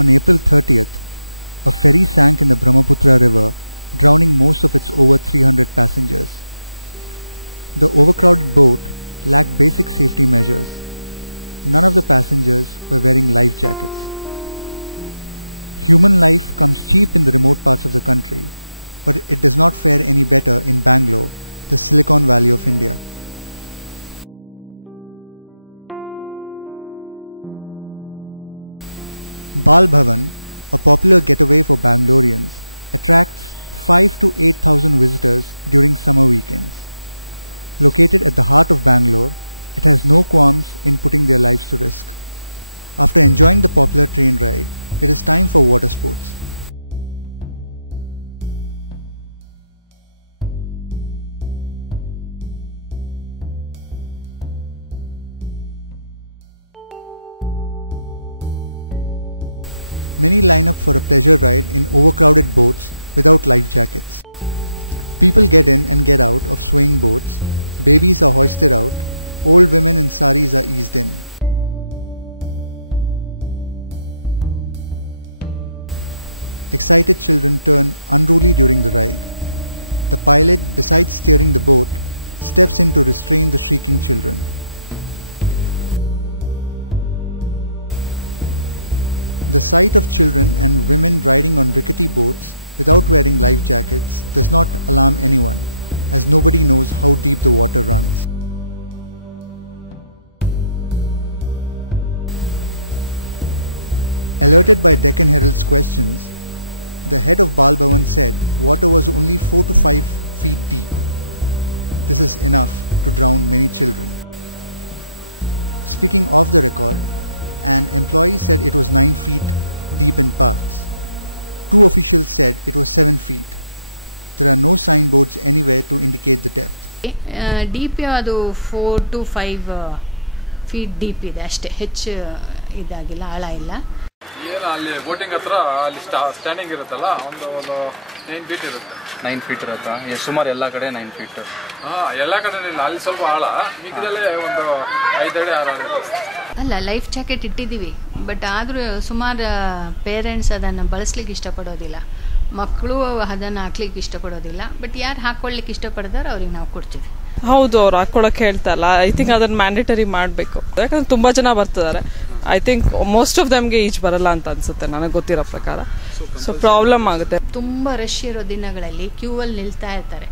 On April 30th, a ferry sank in the Brahmaputra river, drowning most of its over 300 passengers. The overcrowded boat lacked basic safety measures. None of the passengers were wearing life jackets. Human life comes cheap in the remote parts of the country, but it does not fare any better in Bangalore, the Silicon Valley of India. Bal Bhavan, a popular getaway for Bangaloreans, attracts 5 to 8,000 visitors during summer weekends. Located at the heart of Bangalore, it has no qualms in putting their lives to risk. After enjoying the popular train ride, it is time for water sports. Many line up for a pleasure ride in overcrowded boats without life jackets. People get in and get out of swaying boats, babies are hoisted out, old women in saris are eased in. Excited children turn unruly during the ride. The pilot, besides steering the boat, steps in to restrain the shrieking children. The sight of children and women riding on rickety boats without wearing life jackets does not alarm anyone, as nobody knows how deep the water runs. Alerted by Deccan Herald's questions, the head of Bal Bhavan said water was only 4 to 5 feet deep. This is enough to drown many children. Speaking off the record, an employee said it was 9 feet deep in parts. 2 officials said it was 7 feet. There are no signboards anywhere to indicate the depth. Deep ಅದು 4 to 5 feet deep ಇದೆ ಅಷ್ಟೇ, ಹೆಚ್ಚು ಇದಾಗಿಲ್ಲ, ಆಳ ಇಲ್ಲ. ಏನು ಅಲ್ಲಿ ಬೋಟಿಂಗ್ ಹತ್ರ ಅಲ್ಲಿ ಸ್ಟ್ಯಾಂಡಿಂಗ್ ಇರುತ್ತಲ್ಲ, ಒಂದು 9 feet ಇರುತ್ತೆ. 9 feet ಇರುತ್ತಾ? ಸುಮಾರು ಎಲ್ಲ ಕಡೆ 9 feet. ಎಲ್ಲ ಕಡೆ ಇಲ್ಲ, ಅಲ್ಲಿ ಸ್ವಲ್ಪ ಆಳ, ಮಿಕ್ಕಿದಲ್ಲೇ ಒಂದು 5 ಅಡಿ 6 ಅಡಿ ಅಲ್ಲ, ಲೈಫ್ ಜಾಕೆಟ್ ಇಟ್ಟಿದ್ದೀವಿ, ಬಟ್ ಆದರೂ ಸುಮಾರು ಪೇರೆಂಟ್ಸ್ ಅದನ್ನು ಬಳಸ್ಲಿಕ್ಕೆ ಇಷ್ಟಪಡೋದಿಲ್ಲ, ಮಕ್ಕಳು ಅದನ್ನು ಹಾಕ್ಲಿಕ್ಕೆ ಇಷ್ಟಪಡೋದಿಲ್ಲ. ಬಟ್ ಯಾರು ಹಾಕೊಳ್ಳಿಕ್ಕೆ ಇಷ್ಟಪಡ್ತಾರೋ ಅವ್ರಿಗೆ ನಾವು ಕೊಡ್ತೀವಿ. ಹೌದು, ಅವ್ರು ಹಾಕೊಳಕ್ ಹೇಳ್ತಲ್ಲ. ಐ ಥಿಂಕ್ ಅದನ್ನ ಮ್ಯಾಂಡೇಟರಿ ಮಾಡಬೇಕು, ಯಾಕಂದ್ರೆ ತುಂಬಾ ಜನ ಬರ್ತಿದ್ದಾರೆ. ಐ ಥಿಂಕ್ ಮೋಸ್ಟ್ ಆಫ್ ದಮ್ಗೆ ಈಜ್ ಬರಲ್ಲ ಅಂತ ಅನ್ಸುತ್ತೆ ನನಗೆ ಗೊತ್ತಿರೋ ಪ್ರಕಾರ. ಸೊ ಪ್ರಾಬ್ಲಮ್ ಆಗುತ್ತೆ. ತುಂಬ ರಶ್ ಇರೋ ದಿನಗಳಲ್ಲಿ ಕ್ಯೂ ಅಲ್ಲಿ ನಿಲ್ತಾ ಇರ್ತಾರೆ,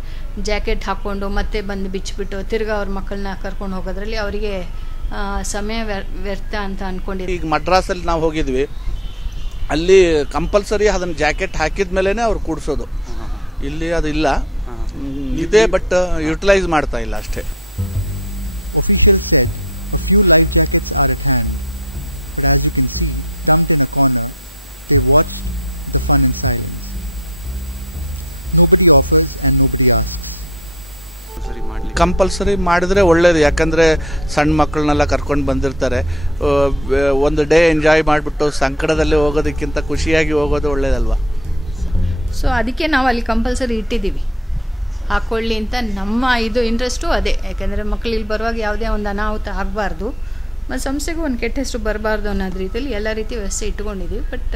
ಜಾಕೆಟ್ ಹಾಕೊಂಡು ಮತ್ತೆ ಬಂದು ಬಿಚ್ಚಿಬಿಟ್ಟು ತಿರ್ಗಾ ಅವ್ರ ಮಕ್ಕಳನ್ನ ಕರ್ಕೊಂಡು ಹೋಗೋದ್ರಲ್ಲಿ ಅವರಿಗೆ ಸಮಯ ವ್ಯರ್ಥ ಅಂತ ಅನ್ಕೊಂಡಿದ್ವಿ. ಈಗ ಮಡ್ರಾಸಲ್ಲಿ ನಾವು ಹೋಗಿದ್ವಿ, ಅಲ್ಲಿ ಕಂಪಲ್ಸರಿ ಅದನ್ನ ಜಾಕೆಟ್ ಹಾಕಿದ ಮೇಲೆನೆ ಅವ್ರು ಕೂಡಿಸೋದು. ಇಲ್ಲಿ ಅದು ಇಲ್ಲ, ಇದೆ, ಬಟ್ ಯುಟಿಲೈಸ್ ಮಾಡ್ತಾ ಇಲ್ಲ ಅಷ್ಟೇ. Officials said a few life jackets are at hand, but as you can see, dumped in a corner, they watched the fun in silence. Nobody offers and nobody asks. Compulsory ಮಾಡಿದ್ರೆ ಒಳ್ಳೇದು, ಯಾಕಂದ್ರೆ ಸಣ್ಣ ಮಕ್ಕಳನ್ನೆಲ್ಲ ಕರ್ಕೊಂಡು ಬಂದಿರ್ತಾರೆ. ಒಂದು ಡೇ ಎಂಜಾಯ್ ಮಾಡಿಬಿಟ್ಟು ಸಂಕಟದಲ್ಲಿ ಹೋಗೋದಕ್ಕಿಂತ ಖುಷಿಯಾಗಿ ಹೋಗೋದು ಒಳ್ಳೇದಲ್ವಾ. ಸೊ ಅದಕ್ಕೆ ನಾವು ಅಲ್ಲಿ ಕಂಪಲ್ಸರಿ ಇಟ್ಟಿದ್ದೀವಿ, ಹಾಕೊಳ್ಳಿ ಅಂತ. ನಮ್ಮ ಇದು ಇಂಟ್ರೆಸ್ಟು ಅದೇ, ಯಾಕಂದರೆ ಮಕ್ಕಳು ಇಲ್ಲಿ ಬರುವಾಗ ಯಾವುದೇ ಒಂದು ಅನಾಹುತ ಆಗಬಾರ್ದು, ಮತ್ತು ಸಂಸ್ಥೆಗೂ ಒಂದು ಕೆಟ್ಟ ಹೆಸರು ಬರಬಾರ್ದು ಅನ್ನೋದು ರೀತಿಯಲ್ಲಿ ಎಲ್ಲ ರೀತಿ ವ್ಯವಸ್ಥೆ ಇಟ್ಕೊಂಡಿದ್ದೀವಿ. ಬಟ್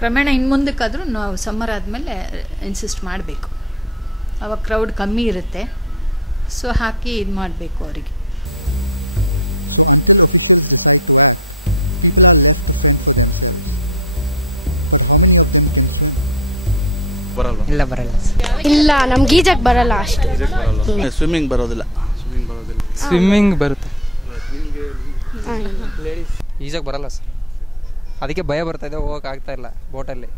ಕ್ರಮೇಣ ಇನ್ನು ಮುಂದಕ್ಕಾದರೂ ನಾವು ಸಮ್ಮರ್ ಆದಮೇಲೆ ಇನ್ಸಿಸ್ಟ್ ಮಾಡಬೇಕು, ಆವಾಗ ಕ್ರೌಡ್ ಕಮ್ಮಿ ಇರುತ್ತೆ. ಸೊ ಹಾಕಿ ಇದು ಮಾಡಬೇಕು ಅವರಿಗೆ. So until officials decide to act, people are left to fend for themselves. But how many of them can swim? ಇಲ್ಲ ಬರಲ್ಲ. ಇಲ್ಲ, ನಮ್ಗೆ ಈಜಕ್ಕೆ ಬರಲ್ಲ ಅಷ್ಟು. ಸ್ವಿಮ್ಮಿಂಗ್ ಬರೋದಿಲ್ಲ. ಸ್ವಿಮ್ಮಿಂಗ್ ಬರುತ್ತೆ, ಈಜಕ್ಕೆ ಬರಲ್ಲ ಸರ್. ಅದಕ್ಕೆ ಭಯ ಬರ್ತಾ ಇದೆ, ಹೋಗಕ್ಕೆ ಆಗ್ತಾ ಇಲ್ಲ ಬೋಟಲ್ಲಿ.